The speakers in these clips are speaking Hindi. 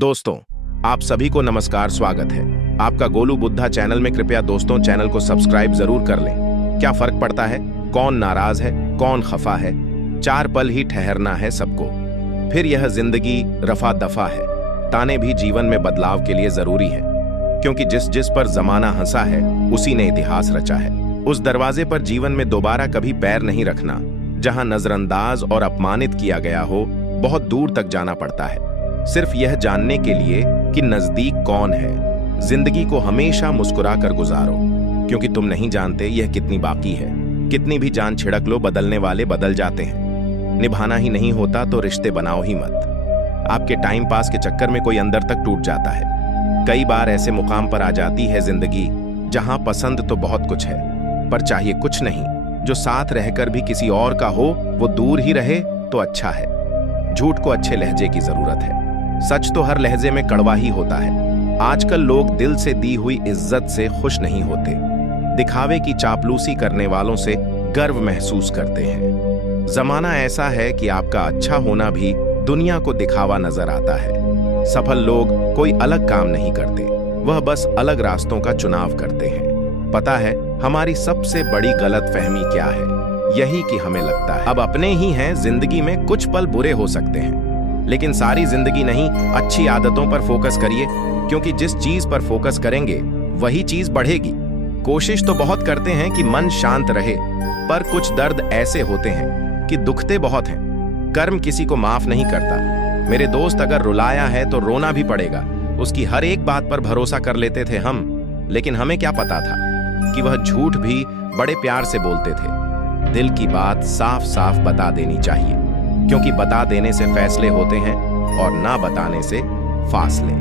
दोस्तों, आप सभी को नमस्कार, स्वागत है आपका गोलू बुद्धा चैनल में। कृपया दोस्तों चैनल को सब्सक्राइब जरूर कर लें। क्या फर्क पड़ता है? कौन नाराज है, कौन खफा है? 4 पल ही ठहरना है सबको, फिर यह जिंदगी रफा दफा है। ताने भी जीवन में बदलाव के लिए जरूरी है, क्योंकि जिस जिस पर जमाना हंसा है उसी ने इतिहास रचा है। उस दरवाजे पर जीवन में दोबारा कभी पैर नहीं रखना जहां नजरअंदाज और अपमानित किया गया हो। बहुत दूर तक जाना पड़ता है सिर्फ यह जानने के लिए कि नजदीक कौन है। जिंदगी को हमेशा मुस्कुरा कर गुजारो, क्योंकि तुम नहीं जानते यह कितनी बाकी है। कितनी भी जान छिड़क लो, बदलने वाले बदल जाते हैं। निभाना ही नहीं होता तो रिश्ते बनाओ ही मत। आपके टाइम पास के चक्कर में कोई अंदर तक टूट जाता है। कई बार ऐसे मुकाम पर आ जाती है जिंदगी जहां पसंद तो बहुत कुछ है, पर चाहिए कुछ नहीं। जो साथ रहकर भी किसी और का हो वो दूर ही रहे तो अच्छा है। झूठ को अच्छे लहजे की जरूरत है, सच तो हर लहजे में कड़वा ही होता है। आजकल लोग दिल से दी हुई इज्जत से खुश नहीं होते, दिखावे की चापलूसी करने वालों से गर्व महसूस करते हैं। जमाना ऐसा है कि आपका अच्छा होना भी दुनिया को दिखावा नजर आता है। सफल लोग कोई अलग काम नहीं करते, वह बस अलग रास्तों का चुनाव करते हैं। पता है हमारी सबसे बड़ी गलतफहमी क्या है? यही कि हमें लगता है अब अपने ही हैं। जिंदगी में कुछ पल बुरे हो सकते हैं, लेकिन सारी जिंदगी नहीं। अच्छी आदतों पर फोकस करिए, क्योंकि जिस चीज पर फोकस करेंगे वही चीज बढ़ेगी। कोशिश तो बहुत करते हैं कि मन शांत रहे, पर कुछ दर्द ऐसे होते हैं कि दुखते बहुत हैं। कर्म किसी को माफ नहीं करता। मेरे दोस्त अगर रुलाया है तो रोना भी पड़ेगा। उसकी हर एक बात पर भरोसा कर लेते थे हम, लेकिन हमें क्या पता था कि वह झूठ भी बड़े प्यार से बोलते थे। दिल की बात साफ साफ बता देनी चाहिए, क्योंकि बता देने से फैसले होते हैं और ना बताने से फासले।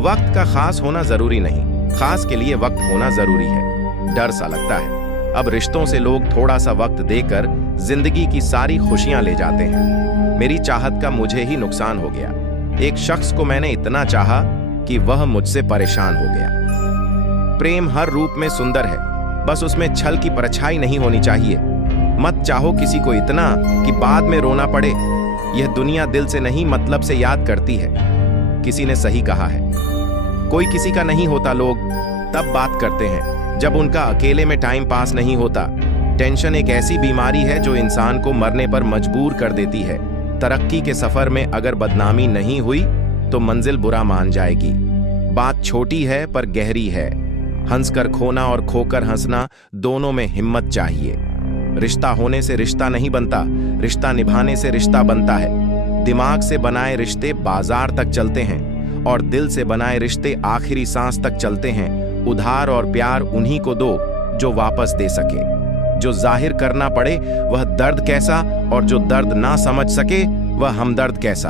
वक्त का खास होना जरूरी नहीं, खास के लिए वक्त होना जरूरी है। डर सा लगता है अब रिश्तों से लोग थोड़ा सा वक्त देकर जिंदगी की सारी खुशियां ले जाते हैं। मेरी चाहत का मुझे ही नुकसान हो गया। एक शख्स को मैंने इतना चाहा कि वह मुझसे परेशान हो गया। प्रेम हर रूप में सुंदर है, बस उसमें छल की परछाई नहीं होनी चाहिए। मत चाहो किसी को इतना कि बाद में रोना पड़े। यह दुनिया दिल से नहीं मतलब से याद करती है। किसी ने सही कहा है, कोई किसी का नहीं होता। लोग तब बात करते हैं जब उनका अकेले में टाइम पास नहीं होता। टेंशन एक ऐसी बीमारी है जो इंसान को मरने पर मजबूर कर देती है। तरक्की के सफर में अगर बदनामी नहीं हुई तो मंजिल बुरा मान जाएगी। बात छोटी है पर गहरी है। हंसकर खोना और खोकर हंसना, दोनों में हिम्मत चाहिए। रिश्ता होने से रिश्ता नहीं बनता, रिश्ता निभाने से रिश्ता बनता है। दिमाग से बनाए रिश्ते बाजार तक चलते हैं, और दिल से बनाए रिश्ते आखिरी सांस तक चलते हैं। उधार और प्यार उन्हीं को दो जो वापस दे सके। जो जाहिर करना पड़े वह दर्द कैसा, और जो दर्द ना समझ सके वह हमदर्द कैसा।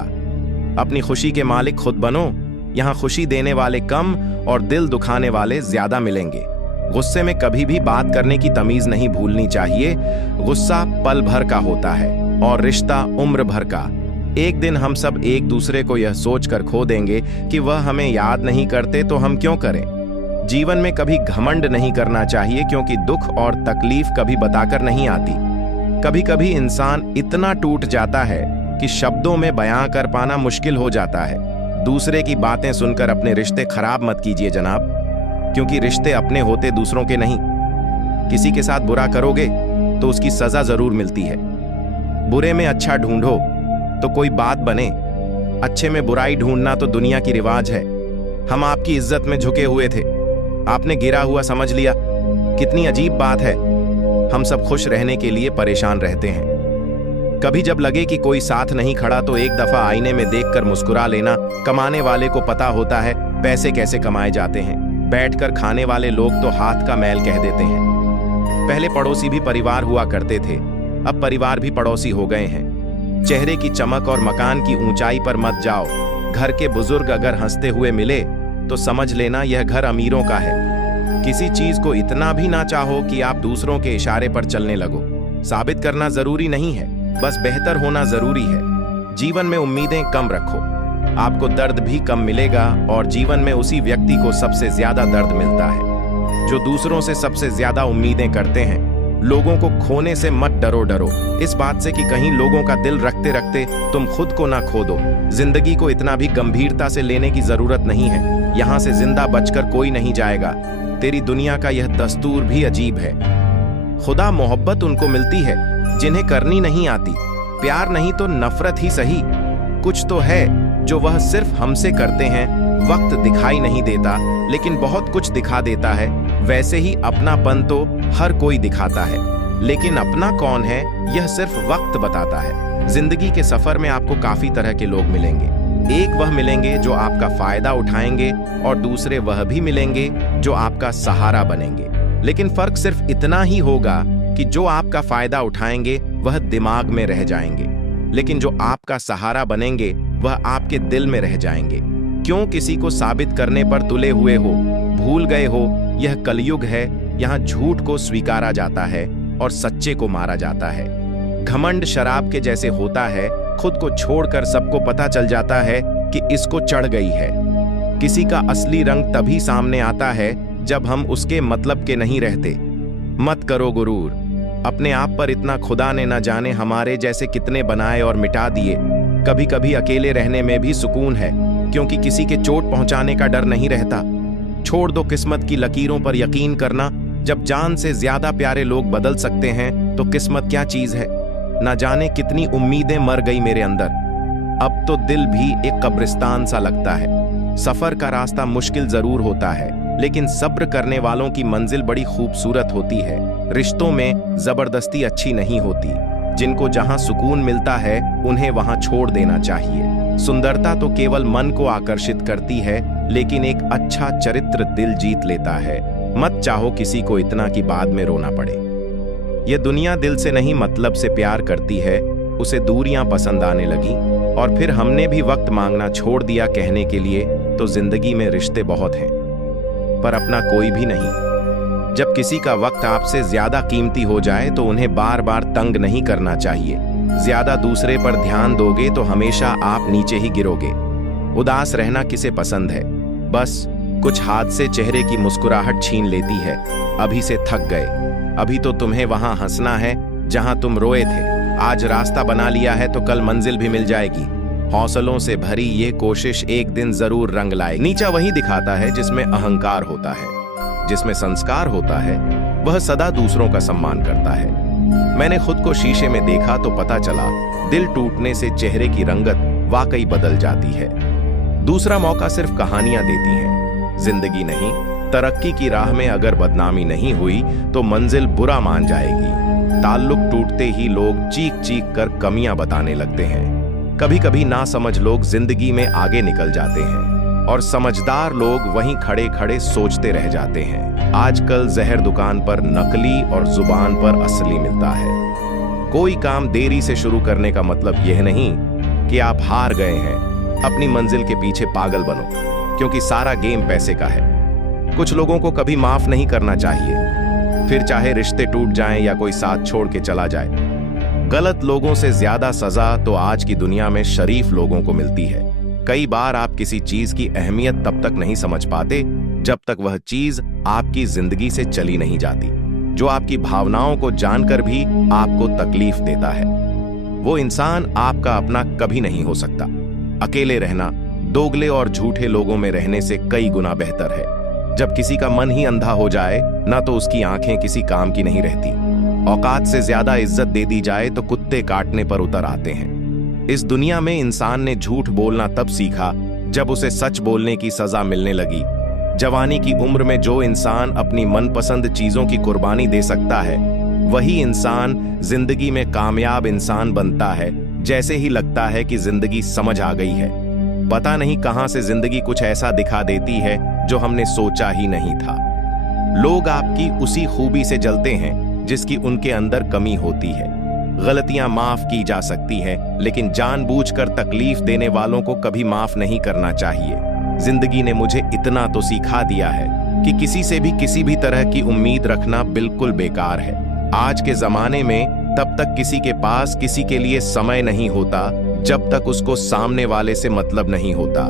अपनी खुशी के मालिक खुद बनो। यहाँ खुशी देने वाले कम और दिल दुखाने वाले ज्यादा मिलेंगे। गुस्से में कभी भी बात करने की तमीज नहीं भूलनी चाहिए। गुस्सा पल भर का होता है और रिश्ता उम्र भर का। एक दिन हम सब एक दूसरे को यह सोचकर खो देंगे कि वह हमें याद नहीं करते तो हम क्यों करें। जीवन में कभी घमंड नहीं करना चाहिए, क्योंकि दुख और तकलीफ कभी बताकर नहीं आती। कभी कभी इंसान इतना टूट जाता है कि शब्दों में बयां कर पाना मुश्किल हो जाता है। दूसरे की बातें सुनकर अपने रिश्ते खराब मत कीजिए जनाब, क्योंकि रिश्ते अपने होते दूसरों के नहीं। किसी के साथ बुरा करोगे तो उसकी सजा जरूर मिलती है। बुरे में अच्छा ढूंढो तो कोई बात बने। अच्छे में बुराई ढूंढना तो दुनिया की रिवाज है। हम आपकी इज्जत में झुके हुए थे, आपने गिरा हुआ समझ लिया। कितनी अजीब बात है। हम सब खुश रहने के लिए परेशान रहते हैं। कभी जब लगे कि कोई साथ नहीं खड़ा तो एक दफा आईने में देखकर मुस्कुरा लेना। कमाने वाले को पता होता है पैसे कैसे कमाए जाते हैं। बैठकर खाने वाले लोग तो हाथ का मैल कह देते हैं। पहले पड़ोसी भी परिवार हुआ करते थे, अब परिवार भी पड़ोसी हो गए हैं। चेहरे की चमक और मकान की ऊंचाई पर मत जाओ। घर के बुजुर्ग अगर हंसते हुए मिले तो समझ लेना यह घर अमीरों का है। किसी चीज को इतना भी ना चाहो कि आप दूसरों के इशारे पर चलने लगो। साबित करना जरूरी नहीं है, बस बेहतर होना जरूरी है। जीवन में उम्मीदें कम रखो, आपको दर्द भी कम मिलेगा। और जीवन में उसी व्यक्ति को सबसे ज्यादा दर्द मिलता है जो दूसरों से सबसे ज्यादा उम्मीदें करते हैं। लोगों को खोने से मत डरो इस बात से कि कहीं लोगों का दिल रखते रखते तुम खुद को ना खो दो। जिंदगी को इतना भी गंभीरता से लेने की जरूरत नहीं है। यहाँ से जिंदा बचकर कोई नहीं जाएगा। तेरी दुनिया का यह दस्तूर भी अजीब है। खुदा मोहब्बत उनको मिलती है जिन्हें करनी नहीं आती। प्यार नहीं तो नफरत ही सही, कुछ तो है जो वह सिर्फ हमसे करते हैं। वक्त दिखाई नहीं देता लेकिन बहुत कुछ दिखा देता है। वैसे ही अपनापन तो हर कोई दिखाता है, लेकिन अपना कौन है यह सिर्फ वक्त बताता है। जिंदगी के सफर में आपको काफी तरह के लोग मिलेंगे। एक वह मिलेंगे जो आपका फायदा उठाएंगे और दूसरे वह भी मिलेंगे जो आपका सहारा बनेंगे। लेकिन फर्क सिर्फ इतना ही होगा कि जो आपका फायदा उठाएंगे वह दिमाग में रह जाएंगे, लेकिन जो आपका सहारा बनेंगे वह आपके दिल में रह जाएंगे। क्यों किसी को साबित करने पर तुले हुए हो? भूल गए हो यह कलयुग है। यहाँ झूठ को स्वीकारा जाता है और सच्चे को मारा जाता है। घमंड शराब के जैसे होता है, खुद को छोड़कर सबको पता चल जाता है कि इसको चढ़ गई है। किसी का असली रंग तभी सामने आता है जब हम उसके मतलब के नहीं रहते। मत करो गुरूर, अपने आप पर इतना खुदा ने न जाने हमारे जैसे कितने बनाए और मिटा दिए। कभी कभी अकेले रहने में भी सुकून है, क्योंकि किसी के चोट पहुंचाने का डर नहीं रहता। छोड़ दो किस्मत की लकीरों पर यकीन करना। जब जान से ज्यादा प्यारे लोग बदल सकते हैं तो किस्मत क्या चीज है। ना जाने कितनी उम्मीदें मर गई मेरे अंदर। अब तो दिल भी एक कब्रिस्तान सा लगता है। सफर का रास्ता मुश्किल जरूर होता है, लेकिन सब्र करने वालों की मंजिल बड़ी खूबसूरत होती है। रिश्तों में जबरदस्ती अच्छी नहीं होती। जिनको जहां सुकून मिलता है उन्हें वहां छोड़ देना चाहिए। सुंदरता तो केवल मन को आकर्षित करती है, लेकिन एक अच्छा चरित्र दिल जीत लेता है। मत चाहो किसी को इतना कि बाद में रोना पड़े। यह दुनिया दिल से नहीं मतलब से प्यार करती है। उसे दूरियां पसंद आने लगी और फिर हमने भी वक्त मांगना छोड़ दिया कहने के लिए। तो जिंदगी में रिश्ते बहुत हैं, पर अपना कोई भी नहीं। जब किसी का वक्त आपसे ज्यादा कीमती हो जाए तो उन्हें बार बार तंग नहीं करना चाहिए। ज्यादा दूसरे पर ध्यान दोगे तो हमेशा आप नीचे ही गिरोगे। उदास रहना किसे पसंद है? बस कुछ हादसे चेहरे की मुस्कुराहट छीन लेती है। अभी से थक गए, अभी तो तुम्हें वहां हंसना है जहां तुम रोए थे। आज रास्ता बना लिया है तो कल मंजिल भी मिल जाएगी। हौसलों से भरी ये कोशिश एक दिन जरूर रंग लाएगी। नीचा वही दिखाता है जिसमें अहंकार होता है। जिसमें संस्कार होता है वह सदा दूसरों का सम्मान करता है। मैंने खुद को शीशे में देखा तो पता चला दिल टूटने से चेहरे की रंगत वाकई बदल जाती है। दूसरा मौका सिर्फ कहानियां देती है, जिंदगी नहीं। तरक्की की राह में अगर बदनामी नहीं हुई तो मंजिल बुरा मान जाएगी। ताल्लुक टूटते ही लोग चीख चीख कर कमियां बताने लगते हैं। कभी कभी नासमझ लोग जिंदगी में आगे निकल जाते हैं और समझदार लोग वहीं खड़े खड़े सोचते रह जाते हैं। आजकल जहर दुकान पर नकली और जुबान पर असली मिलता है। कोई काम देरी से शुरू करने का मतलब यह नहीं कि आप हार गए हैं। अपनी मंजिल के पीछे पागल बनो, क्योंकि सारा गेम पैसे का है। कुछ लोगों को कभी माफ नहीं करना चाहिए, फिर चाहे रिश्ते टूट जाएं या कोई साथ छोड़ के चला जाए। गलत लोगों से ज्यादा सजा तो आज की दुनिया में शरीफ लोगों को मिलती है। कई बार आप किसी चीज की अहमियत तब तक नहीं समझ पाते जब तक वह चीज आपकी जिंदगी से चली नहीं जाती। जो आपकी भावनाओं को जानकर भी आपको तकलीफ देता है, वो इंसान आपका अपना कभी नहीं हो सकता। अकेले रहना दोगले और झूठे लोगों में रहने से कई गुना बेहतर है। जब किसी का मन ही अंधा हो जाए ना तो उसकी आंखें किसी काम की नहीं रहती। औकात से ज्यादा इज्जत दे दी जाए तो कुत्ते काटने पर उतर आते हैं। इस दुनिया में इंसान ने झूठ बोलना तब सीखा जब उसे सच बोलने की सजा मिलने लगी। जवानी की उम्र में जो इंसान अपनी मनपसंद चीजों की कुर्बानी दे सकता है, वही इंसान जिंदगी में कामयाब इंसान बनता है। जैसे ही लगता है कि जिंदगी समझ आ गई है, पता नहीं कहां से जिंदगी कुछ ऐसा दिखा देती है जो हमने सोचा ही नहीं था। लोग आपकी उसी खूबी से जलते हैं जिसकी उनके अंदर कमी होती है। गलतियां माफ की जा सकती हैं, लेकिन जानबूझकर तकलीफ देने वालों को कभी माफ नहीं करना चाहिए। जिंदगी ने मुझे इतना तो सिखा दिया है कि किसी से भी किसी भी तरह की उम्मीद रखना बिल्कुल बेकार है। आज के जमाने में तब तक किसी के पास किसी के लिए समय नहीं होता जब तक उसको सामने वाले से मतलब नहीं होता।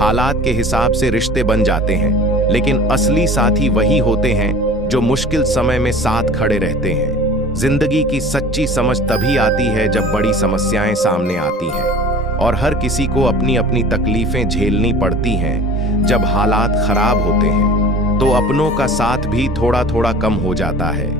हालात के हिसाब से रिश्ते बन जाते हैं, लेकिन असली साथी वही होते हैं जो मुश्किल समय में साथ खड़े रहते हैं। जिंदगी की सच्ची समझ तभी आती है जब बड़ी समस्याएं सामने आती हैं और हर किसी को अपनी अपनी तकलीफें झेलनी पड़ती हैं। जब हालात खराब होते हैं तो अपनों का साथ भी थोड़ा थोड़ा कम हो जाता है।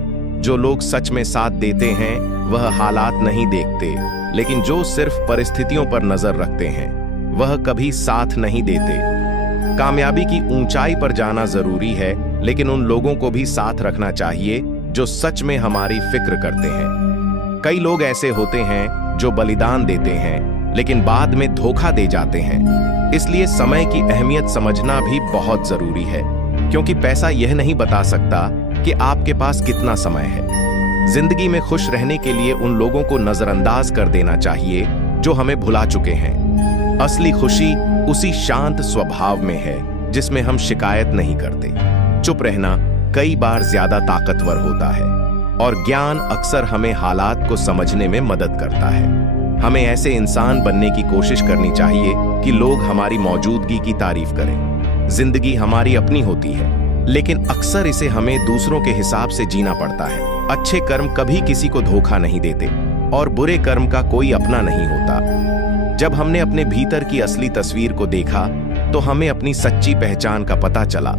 जो लोग सच में साथ देते हैं वह हालात नहीं देखते, लेकिन जो सिर्फ परिस्थितियों पर नजर रखते हैं वह कभी साथ नहीं देते। कामयाबी की ऊंचाई पर जाना जरूरी है, लेकिन उन लोगों को भी साथ रखना चाहिए जो सच में हमारी फिक्र करते हैं। कई लोग ऐसे होते हैं जो बलिदान देते हैं लेकिन बाद में धोखा दे जाते हैं। इसलिए समय की अहमियत समझना भी बहुत जरूरी है, क्योंकि पैसा यह नहीं बता सकता कि आपके पास कितना समय है। जिंदगी में खुश रहने के लिए उन लोगों को नजरअंदाज कर देना चाहिए जो हमें भुला चुके हैं। असली खुशी उसी शांत स्वभाव में है जिसमें हम शिकायत नहीं करते। चुप रहना कई बार ज्यादा ताकतवर होता है और ज्ञान अक्सर हमें हालात को समझने में मदद करता है। हमें ऐसे इंसान बनने की कोशिश करनी चाहिए कि लोग हमारी मौजूदगी की तारीफ करें। जिंदगी हमारी अपनी होती है, लेकिन अक्सर इसे हमें दूसरों के हिसाब से जीना पड़ता है। अच्छे कर्म कभी किसी को धोखा नहीं देते और बुरे कर्म का कोई अपना नहीं होता। जब हमने अपने भीतर की असली तस्वीर को देखा तो हमें अपनी सच्ची पहचान का पता चला।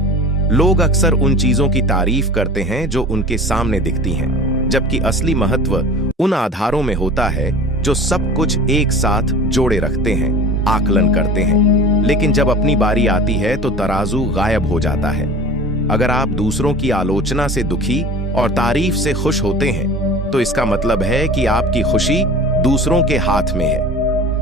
लोग अक्सर उन चीजों की तारीफ करते हैं जो उनके सामने दिखती हैं, जबकि असली महत्व उन आधारों में होता है जो सब कुछ एक साथ जोड़े रखते हैं, आकलन करते हैं। लेकिन जब अपनी बारी आती है तो तराजू गायब हो जाता है। अगर आप दूसरों की आलोचना से दुखी और तारीफ से खुश होते हैं तो इसका मतलब है कि आपकी खुशी दूसरों के हाथ में है।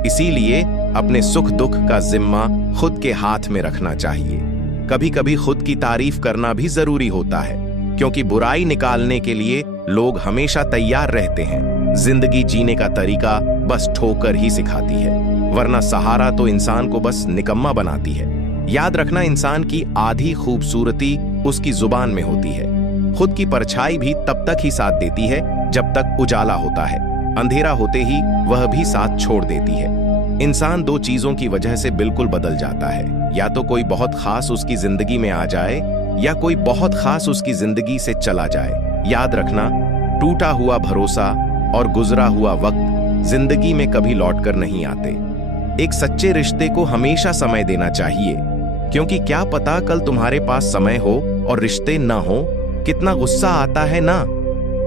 इसीलिए अपने सुख दुख का जिम्मा खुद के हाथ में रखना चाहिए। कभी कभी खुद की तारीफ करना भी जरूरी होता है, क्योंकि बुराई निकालने के लिए लोग हमेशा तैयार रहते हैं। जिंदगी जीने का तरीका बस ठोकर ही सिखाती है, वरना सहारा तो इंसान को बस निकम्मा बनाती है। याद रखना, इंसान की आधी खूबसूरती उसकी जुबान में होती है। खुद की परछाई भी तब तक ही साथ देती है जब तक उजाला होता है। अंधेरा होते ही वह भी साथ छोड़ देती है। इंसान दो चीजों की वजह से बिल्कुल बदल जाता है, या तो कोई बहुत खास उसकी जिंदगी में आ जाए या कोई बहुत खास उसकी जिंदगी से चला जाए। याद रखना, टूटा हुआ भरोसा और गुजरा हुआ वक्त जिंदगी में कभी लौटकर नहीं आते। एक सच्चे रिश्ते को हमेशा समय देना चाहिए, क्योंकि क्या पता कल तुम्हारे पास समय हो और रिश्ते ना हो। कितना गुस्सा आता है ना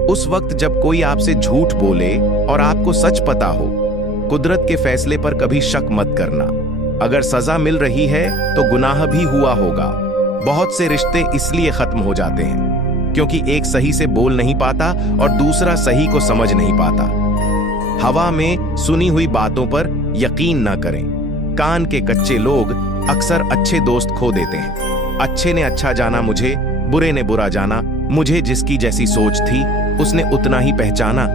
उस वक्त जब कोई आपसे झूठ बोले और आपको सच पता हो। कुदरत के फैसले पर कभी शक मत करना। अगर सजा मिल रही है तो गुनाह भी हुआ होगा। बहुत से रिश्ते इसलिए खत्म हो जाते हैं क्योंकि एक सही से बोल नहीं पाता और दूसरा सही को समझ नहीं पाता। हवा में सुनी हुई बातों पर यकीन न करें। कान के कच्चे लोग अक्सर अच्छे दोस्त खो देते हैं। अच्छे ने अच्छा जाना मुझे, बुरे ने बुरा जाना मुझे। जिसकी जैसी सोच थी उसने उतना ही पहचाना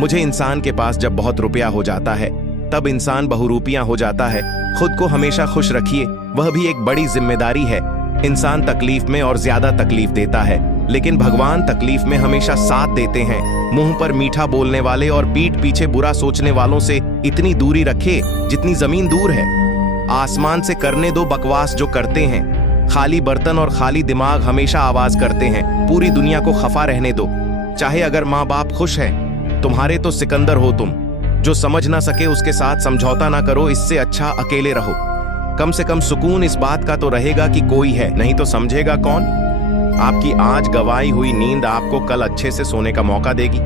मुझे। इंसान के पास जब बहुत रुपया हो जाता है तब इंसान बहुरूपियां हो जाता है। खुद को हमेशा खुश रखिए, वह भी एक बड़ी जिम्मेदारी है। इंसान तकलीफ में और ज्यादा तकलीफ देता है, लेकिन भगवान तकलीफ में हमेशा साथ देते हैं। मुंह पर मीठा बोलने वाले और पीठ पीछे बुरा सोचने वालों से इतनी दूरी रखे जितनी जमीन दूर है। आसमान से करने दो बकवास जो करते हैं। खाली बर्तन और खाली दिमाग हमेशा आवाज करते हैं। पूरी दुनिया को खफा रहने दो। चाहे अगर माँ बाप खुश हैं, तुम्हारे तो सिकंदर हो तुम। जो समझ ना सके उसके साथ समझौता ना करो, इससे अच्छा अकेले रहो। कम से कम सुकून इस बात का तो रहेगा कि कोई है, नहीं तो समझेगा कौन। आपकी आज गवाई हुई नींद आपको कल अच्छे से सोने का मौका देगी।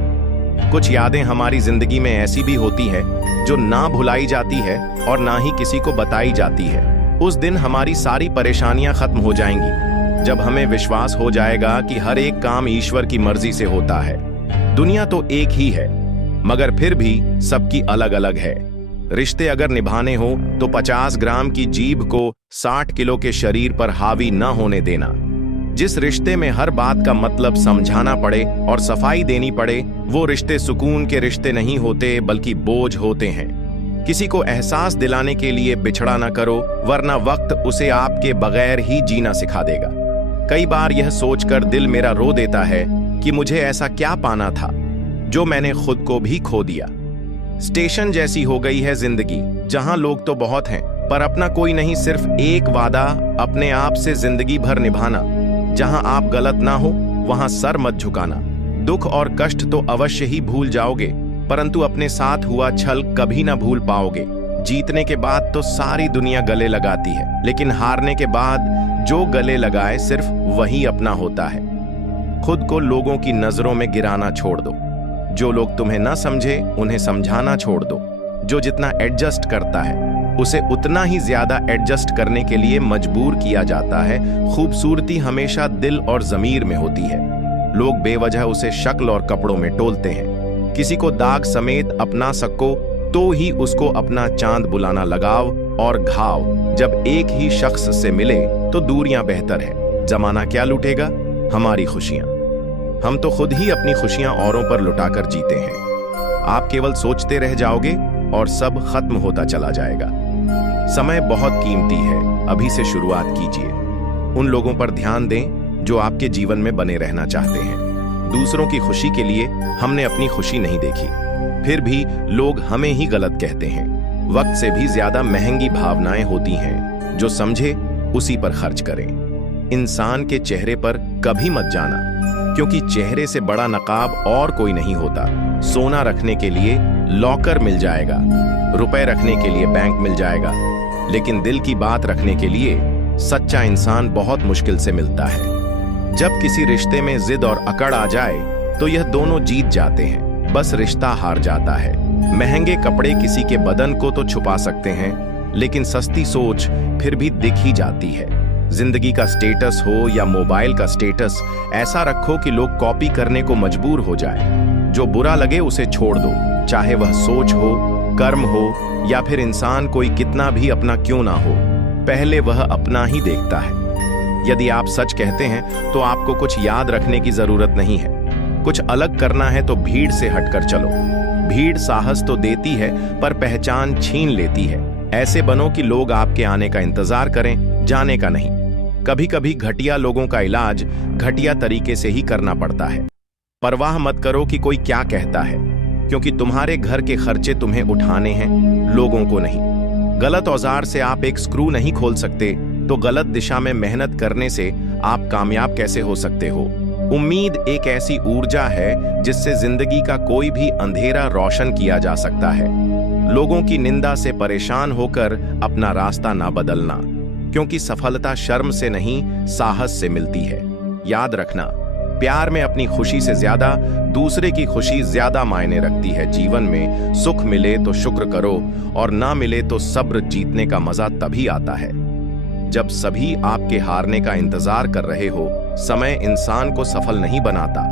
कुछ यादें हमारी जिंदगी में ऐसी भी होती है जो ना भुलाई जाती है और ना ही किसी को बताई जाती है। उस दिन हमारी सारी परेशानियां खत्म हो जाएंगी, जब हमें विश्वास हो जाएगा कि हर एक काम ईश्वर की मर्जी से होता है। दुनिया तो एक ही है, मगर फिर भी सबकी अलग अलग है। रिश्ते अगर निभाने हो तो 50 ग्राम की जीभ को 60 किलो के शरीर पर हावी न होने देना। जिस रिश्ते में हर बात का मतलब समझाना पड़े और सफाई देनी पड़े, वो रिश्ते सुकून के रिश्ते नहीं होते बल्कि बोझ होते हैं। किसी को एहसास दिलाने के लिए बिछड़ा ना करो, वरना वक्त उसे आपके बगैर ही जीना सिखा देगा। कई बार यह सोचकर दिल मेरा रो देता है कि मुझे ऐसा क्या पाना था जो मैंने खुद को भी खो दिया। स्टेशन जैसी हो गई है जिंदगी, जहां लोग तो बहुत हैं पर अपना कोई नहीं। सिर्फ एक वादा अपने आप से जिंदगी भर निभाना। जहां आप गलत ना हो वहां सर मत झुकाना। दुख और कष्ट तो अवश्य ही भूल जाओगे, परंतु अपने साथ हुआ छल कभी ना भूल पाओगे। जीतने के बाद तो सारी दुनिया गले लगाती है, लेकिन हारने के बाद जो गले लगाए सिर्फ वही अपना होता है। खुद को लोगों की नजरों में गिराना छोड़ दो। जो लोग तुम्हें ना समझे उन्हें समझाना छोड़ दो। जो जितना एडजस्ट करता है उसे उतना ही ज्यादा एडजस्ट करने के लिए मजबूर किया जाता है। खूबसूरती हमेशा दिल और जमीर में होती है। लोग बेवजह उसे शक्ल और कपड़ों में टोलते हैं। किसी को दाग समेत अपना सको तो ही उसको अपना चांद बुलाना लगाव और घाव। जब एक ही शख्स से मिले तो दूरियां बेहतर है। जमाना क्या लूटेगा? हमारी खुशियां। हम तो खुद ही अपनी खुशियां औरों पर लुटाकर जीते हैं। आप केवल सोचते रह जाओगे और सब खत्म होता चला जाएगा। समय बहुत कीमती है, अभी से शुरुआत कीजिए। उन लोगों पर ध्यान दें जो आपके जीवन में बने रहना चाहते हैं। दूसरों की खुशी के लिए हमने अपनी खुशी नहीं देखी, फिर भी लोग हमें ही गलत कहते हैं। वक्त से भी ज्यादा महंगी भावनाएं होती हैं। जो समझे उसी पर खर्च करें। इंसान के चेहरे पर कभी मत जाना, क्योंकि चेहरे से बड़ा नकाब और कोई नहीं होता। सोना रखने के लिए लॉकर मिल जाएगा, रुपए रखने के लिए बैंक मिल जाएगा, लेकिन दिल की बात रखने के लिए सच्चा इंसान बहुत मुश्किल से मिलता है। जब किसी रिश्ते में जिद और अकड़ आ जाए तो यह दोनों जीत जाते हैं, बस रिश्ता हार जाता है। महंगे कपड़े किसी के बदन को तो छुपा सकते हैं, लेकिन सस्ती सोच फिर भी दिख ही जाती है। जिंदगी का स्टेटस हो या मोबाइल का स्टेटस, ऐसा रखो कि लोग कॉपी करने को मजबूर हो जाए। जो बुरा लगे उसे छोड़ दो, चाहे वह सोच हो, कर्म हो या फिर इंसान कोई कितना भी अपना क्यों ना हो, पहले वह अपना ही देखता है। यदि आप सच कहते हैं तो आपको कुछ याद रखने की जरूरत नहीं है। कुछ अलग करना है तो भीड़ से हटकर चलो। भीड़ साहस तो देती है पर पहचान छीन लेती है। ऐसे बनो कि लोग आपके आने का इंतजार करें, जाने का नहीं। कभी कभी घटिया लोगों का इलाज घटिया तरीके से ही करना पड़ता है। परवाह मत करो कि कोई क्या कहता है, क्योंकि तुम्हारे घर के खर्चे तुम्हें उठाने हैं, लोगों को नहीं। गलत औजार से आप एक स्क्रू नहीं खोल सकते, तो गलत दिशा में मेहनत करने से आप कामयाब कैसे हो सकते हो? उम्मीद एक ऐसी ऊर्जा है जिससे जिंदगी का कोई भी अंधेरा रोशन किया जा सकता है। लोगों की निंदा से परेशान होकर अपना रास्ता ना बदलना, क्योंकि सफलता शर्म से नहीं, साहस से मिलती है। याद रखना, प्यार में अपनी खुशी से ज्यादा दूसरे की खुशी ज्यादा मायने रखती है। जीवन में सुख मिले तो शुक्र करो और ना मिले तो सब्र। जीतने का मजा तभी आता है जब सभी आपके हारने का इंतजार कर रहे हो। समय इंसान को सफल नहीं बनाता,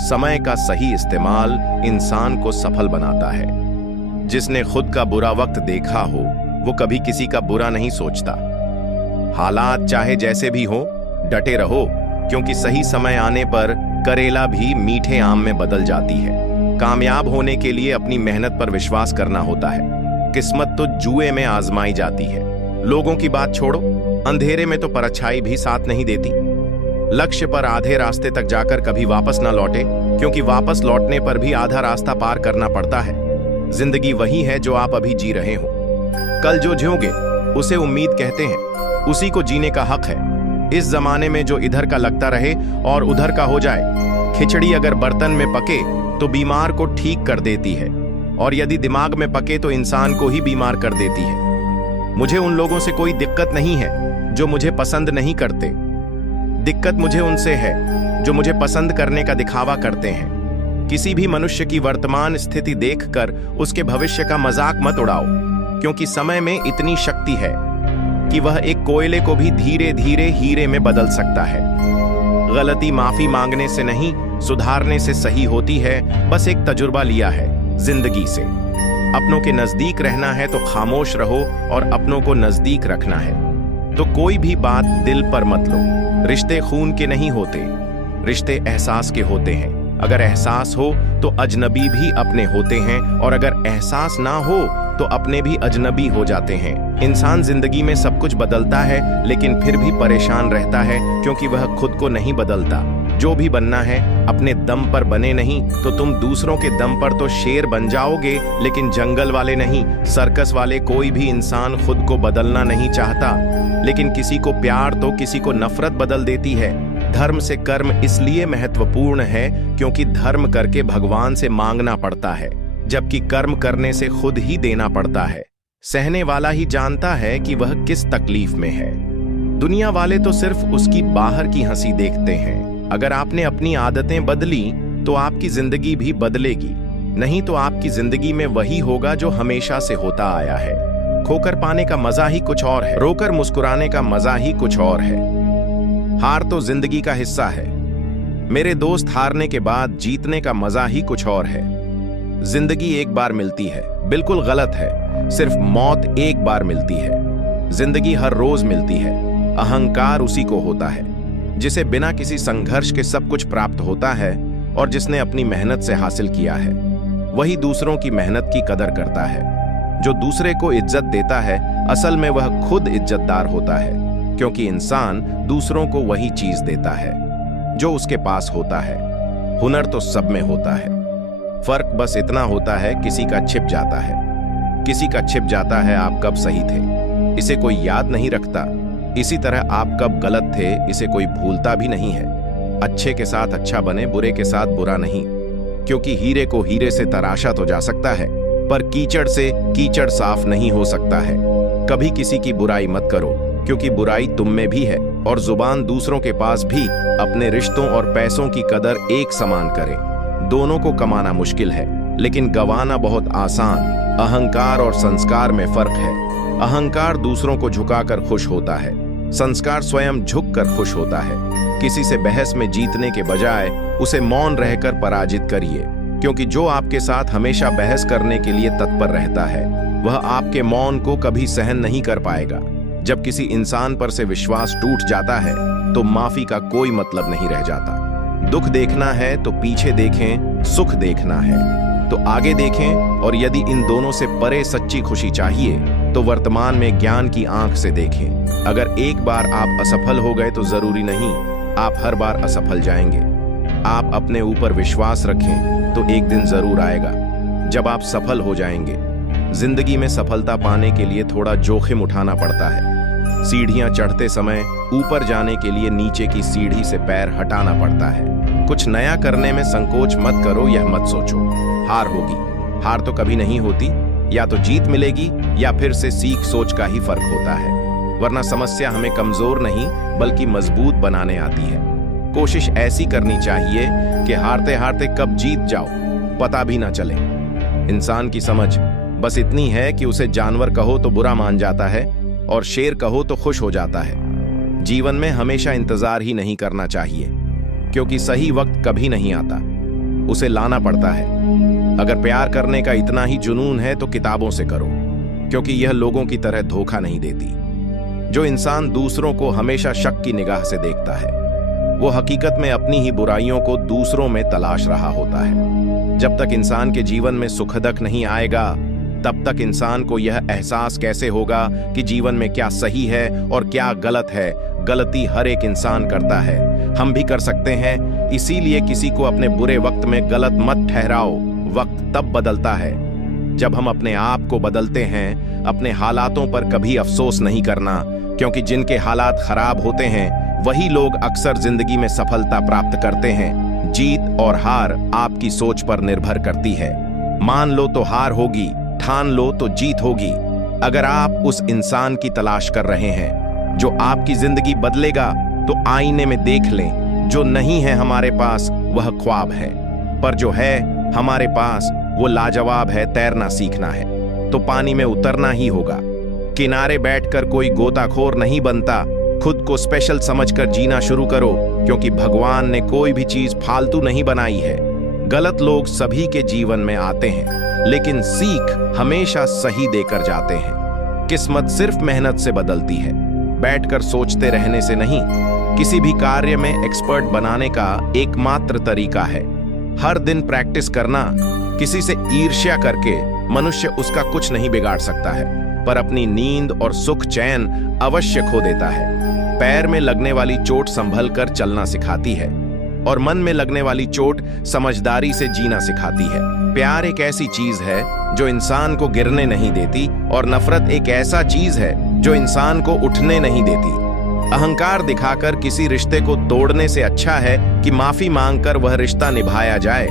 समय का सही इस्तेमाल इंसान को सफल बनाता है। जिसने खुद का बुरा वक्त देखा हो वो कभी किसी का बुरा नहीं सोचता। हालात चाहे जैसे भी हो, डटे रहो, क्योंकि सही समय आने पर करेला भी मीठे आम में बदल जाती है। कामयाब होने के लिए अपनी मेहनत पर विश्वास करना होता है। किस्मत तो जुए में आजमाई जाती है। लोगों की बात छोड़ो, अंधेरे में तो परछाई भी साथ नहीं देती। लक्ष्य पर आधे रास्ते तक जाकर कभी वापस ना लौटे, क्योंकि वापस लौटने पर भी आधा रास्ता पार करना पड़ता है। जिंदगी वही है जो आप अभी जी रहे हो। कल जो जियोगे उसे उम्मीद कहते हैं, उसी को जीने का हक है। इस जमाने में जो इधर का लगता रहे और उधर का हो जाए। खिचड़ी अगर बर्तन में पके तो बीमार को ठीक कर देती है, और यदि दिमाग में पके तो इंसान को ही बीमार कर देती है। मुझे उन लोगों से कोई दिक्कत नहीं है जो मुझे पसंद नहीं करते। दिक्कत मुझे उनसे है जो मुझे पसंद करने का दिखावा करते हैं। किसी भी मनुष्य की वर्तमान स्थिति देखकर उसके भविष्य का मजाक मत उड़ाओ, क्योंकि समय में इतनी शक्ति है कि वह एक कोयले को भी धीरे धीरे हीरे में बदल सकता है। गलती माफी मांगने से नहीं, सुधारने से सही होती है। बस एक तजुर्बा लिया है जिंदगी से। अपनों के नजदीक रहना है तो खामोश रहो, और अपनों को नजदीक रखना है तो कोई भी बात दिल पर मत लो। रिश्ते खून के नहीं होते, रिश्ते एहसास के होते हैं। अगर एहसास हो तो अजनबी भी अपने होते हैं, और अगर एहसास ना हो तो अपने भी अजनबी हो जाते हैं। इंसान जिंदगी में सब कुछ बदलता है, लेकिन फिर भी परेशान रहता है, क्योंकि वह खुद को नहीं बदलता। जो भी बनना है अपने दम पर बने, नहीं तो तुम दूसरों के दम पर तो शेर बन जाओगे, लेकिन जंगल वाले नहीं, सर्कस वाले। कोई भी इंसान खुद को बदलना नहीं चाहता, लेकिन किसी को प्यार तो किसी को नफरत बदल देती है। धर्म से कर्म इसलिए महत्वपूर्ण है क्योंकि धर्म करके भगवान से मांगना पड़ता है, जबकि कर्म करने से खुद ही देना पड़ता है। सहने वाला ही जानता है कि वह किस तकलीफ में है। दुनिया वाले तो सिर्फ उसकी बाहर की हंसी देखते हैं। अगर आपने अपनी आदतें बदली तो आपकी जिंदगी भी बदलेगी, नहीं तो आपकी जिंदगी में वही होगा जो हमेशा से होता आया है। खोकर पाने का मजा ही कुछ और है, रोकर मुस्कुराने का मजा ही कुछ और है। हार तो जिंदगी का हिस्सा है मेरे दोस्त, हारने के बाद जीतने का मजा ही कुछ और है। जिंदगी एक बार मिलती है, बिल्कुल गलत है। सिर्फ मौत एक बार मिलती है। जिंदगी हर रोज मिलती है। अहंकार उसी को होता है जिसे बिना किसी संघर्ष के सब कुछ प्राप्त होता है, और जिसने अपनी मेहनत से हासिल किया है वही दूसरों की मेहनत की कदर करता है। जो दूसरे को इज्जत देता है असल में वह खुद इज्जतदार होता है, क्योंकि इंसान दूसरों को वही चीज देता है जो उसके पास होता है। हुनर तो सब में होता है, फर्क बस इतना होता है किसी का छिप जाता है। किसी का छिप जाता है आप कब सही थे, इसे कोई याद नहीं रखता। इसी तरह आप कब गलत थे, इसे कोई भूलता भी नहीं है। अच्छे के साथ अच्छा बने, बुरे के साथ बुरा नहीं, क्योंकि हीरे को हीरे से तराशा तो जा सकता है, पर कीचड़ से कीचड़ साफ नहीं हो सकता है। कभी किसी की बुराई मत करो, क्योंकि बुराई तुम में भी है। और जुबान दूसरों के पास भी अपने रिश्तों और पैसों की कदर एक समान करे। दोनों को कमाना मुश्किल है, लेकिन गंवाना बहुत आसान। अहंकार और संस्कार में फर्क है। अहंकार दूसरों को झुकाकर खुश होता है, संस्कार स्वयं झुककर खुश होता है। किसी से बहस में जीतने के बजाय उसे मौन रहकर पराजित करिए, क्योंकि जो आपके साथ हमेशा बहस करने के लिए तत्पर रहता है वह आपके मौन को कभी सहन नहीं कर पाएगा। जब किसी इंसान पर से विश्वास टूट जाता है तो माफी का कोई मतलब नहीं रह जाता। दुख देखना है तो पीछे देखें, सुख देखना है तो आगे देखें, और यदि इन दोनों से परे सच्ची खुशी चाहिए तो वर्तमान में ज्ञान की आंख से देखें। अगर एक बार आप असफल हो गए तो जरूरी नहीं आप हर बार असफल जाएंगे। आप अपने ऊपर विश्वास रखें तो एक दिन जरूर आएगा जब आप सफल हो जाएंगे। जिंदगी में सफलता पाने के लिए थोड़ा जोखिम उठाना पड़ता है। सीढ़ियां चढ़ते समय ऊपर जाने के लिए नीचे की सीढ़ी से पैर हटाना पड़ता है। कुछ नया करने में संकोच मत करो, यह मत सोचो हार होगी। हार तो कभी नहीं होती, या तो जीत मिलेगी या फिर से सीख सोच का ही फर्क होता है। वरना समस्या हमें कमजोर नहीं बल्कि मजबूत बनाने आती है। कोशिश ऐसी करनी चाहिए कि हारते हारते कब जीत जाओ पता भी ना चले। इंसान की समझ बस इतनी है कि उसे जानवर कहो तो बुरा मान जाता है और शेर कहो तो खुश हो जाता है। जीवन में हमेशा इंतजार ही नहीं करना चाहिए, क्योंकि सही वक्त कभी नहीं आता, उसे लाना पड़ता है। अगर प्यार करने का इतना ही जुनून है तो किताबों से करो, क्योंकि यह लोगों की तरह धोखा नहीं देती। जो इंसान दूसरों को हमेशा शक की निगाह से देखता है वो हकीकत में अपनी ही बुराइयों को दूसरों में तलाश रहा होता है। जब तक इंसान के जीवन में सुखदक नहीं आएगा तब तक इंसान को यह एहसास कैसे होगा कि जीवन में क्या सही है और क्या गलत है। गलती हर एक इंसान करता है, हम भी कर सकते हैं। इसीलिए किसी को अपने बुरे वक्त में गलत मत ठहराओ। वक्त तब बदलता है जब हम अपने आप को बदलते हैं। अपने हालातों पर कभी अफसोस नहीं करना, क्योंकि जिनके हालात खराब होते हैं वही लोग अक्सर जिंदगी में सफलता प्राप्त करते हैं। जीत और हार आपकी सोच पर निर्भर करती है। मान लो तो हार होगी, ठान लो तो जीत होगी। अगर आप उस इंसान की तलाश कर रहे हैं जो आपकी जिंदगी बदलेगा तो आईने में देख लें। जो नहीं है हमारे पास वह ख्वाब है, पर जो है हमारे पास वो लाजवाब है। तैरना सीखना है तो पानी में उतरना ही होगा। किनारे बैठकर कोई गोताखोर नहीं बनता। खुद को स्पेशल समझकर जीना शुरू करो, क्योंकि भगवान ने कोई भी चीज फालतू नहीं बनाई है। गलत लोग सभी के जीवन में आते हैं, लेकिन सीख हमेशा सही देकर जाते हैं। किस्मत सिर्फ मेहनत से बदलती है, बैठकर सोचते रहने से नहीं। किसी भी कार्य में एक्सपर्ट बनाने का एकमात्र तरीका है हर दिन प्रैक्टिस करना। किसी से ईर्ष्या करके मनुष्य उसका कुछ नहीं बिगाड़ सकता है, पर अपनी नींद और सुख चैन अवश्य खो देता है। पैर में लगने वाली चोट संभल कर चलना सिखाती है, और मन में लगने वाली चोट समझदारी से जीना सिखाती है। प्यार एक ऐसी चीज है जो इंसान को गिरने नहीं देती, और नफरत एक ऐसा चीज है जो इंसान को उठने नहीं देती। अहंकार दिखाकर किसी रिश्ते को तोड़ने से अच्छा है कि माफी मांगकर वह रिश्ता निभाया जाए।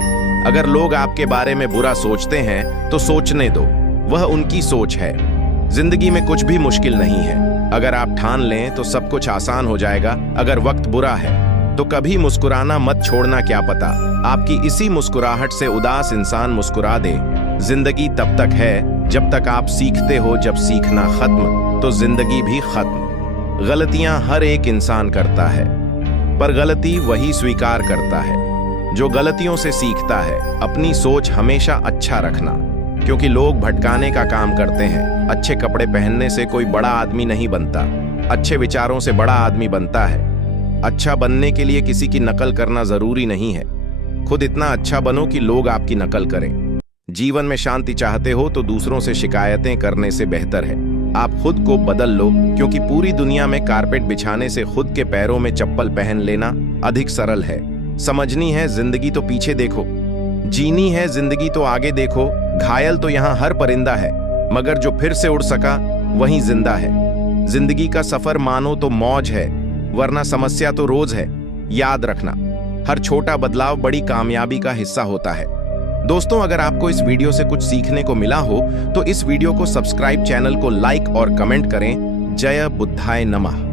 अगर लोग आपके बारे में बुरा सोचते हैं तो सोचने दो, वह उनकी सोच है। जिंदगी में कुछ भी मुश्किल नहीं है। अगर आप ठान लें तो सब कुछ आसान हो जाएगा। अगर वक्त बुरा है तो कभी मुस्कुराना मत छोड़ना, क्या पता आपकी इसी मुस्कुराहट से उदास इंसान मुस्कुरा दे। जिंदगी तब तक है जब तक आप सीखते हो, जब सीखना खत्म तो जिंदगी भी खत्म। गलतियां हर एक इंसान करता है, पर गलती वही स्वीकार करता है जो गलतियों से सीखता है। अपनी सोच हमेशा अच्छा रखना, क्योंकि लोग भटकाने का काम करते हैं। अच्छे कपड़े पहनने से कोई बड़ा आदमी नहीं बनता, अच्छे विचारों से बड़ा आदमी बनता है। अच्छा बनने के लिए किसी की नकल करना जरूरी नहीं है। खुद इतना अच्छा बनो कि लोग आपकी नकल करें। जीवन में शांति चाहते हो तो दूसरों से शिकायतें करने से बेहतर है आप खुद को बदल लो, क्योंकि पूरी दुनिया में कारपेट बिछाने से खुद के पैरों में चप्पल पहन लेना अधिक सरल है। समझनी है जिंदगी तो पीछे देखो, जीनी है जिंदगी तो आगे देखो। घायल तो यहाँ हर परिंदा है, मगर जो फिर से उड़ सका वही जिंदा है। जिंदगी का सफर मानो तो मौज है, वरना समस्या तो रोज है। याद रखना, हर छोटा बदलाव बड़ी कामयाबी का हिस्सा होता है। दोस्तों, अगर आपको इस वीडियो से कुछ सीखने को मिला हो तो इस वीडियो को सब्सक्राइब, चैनल को लाइक और कमेंट करें। जय बुद्धाय नमः।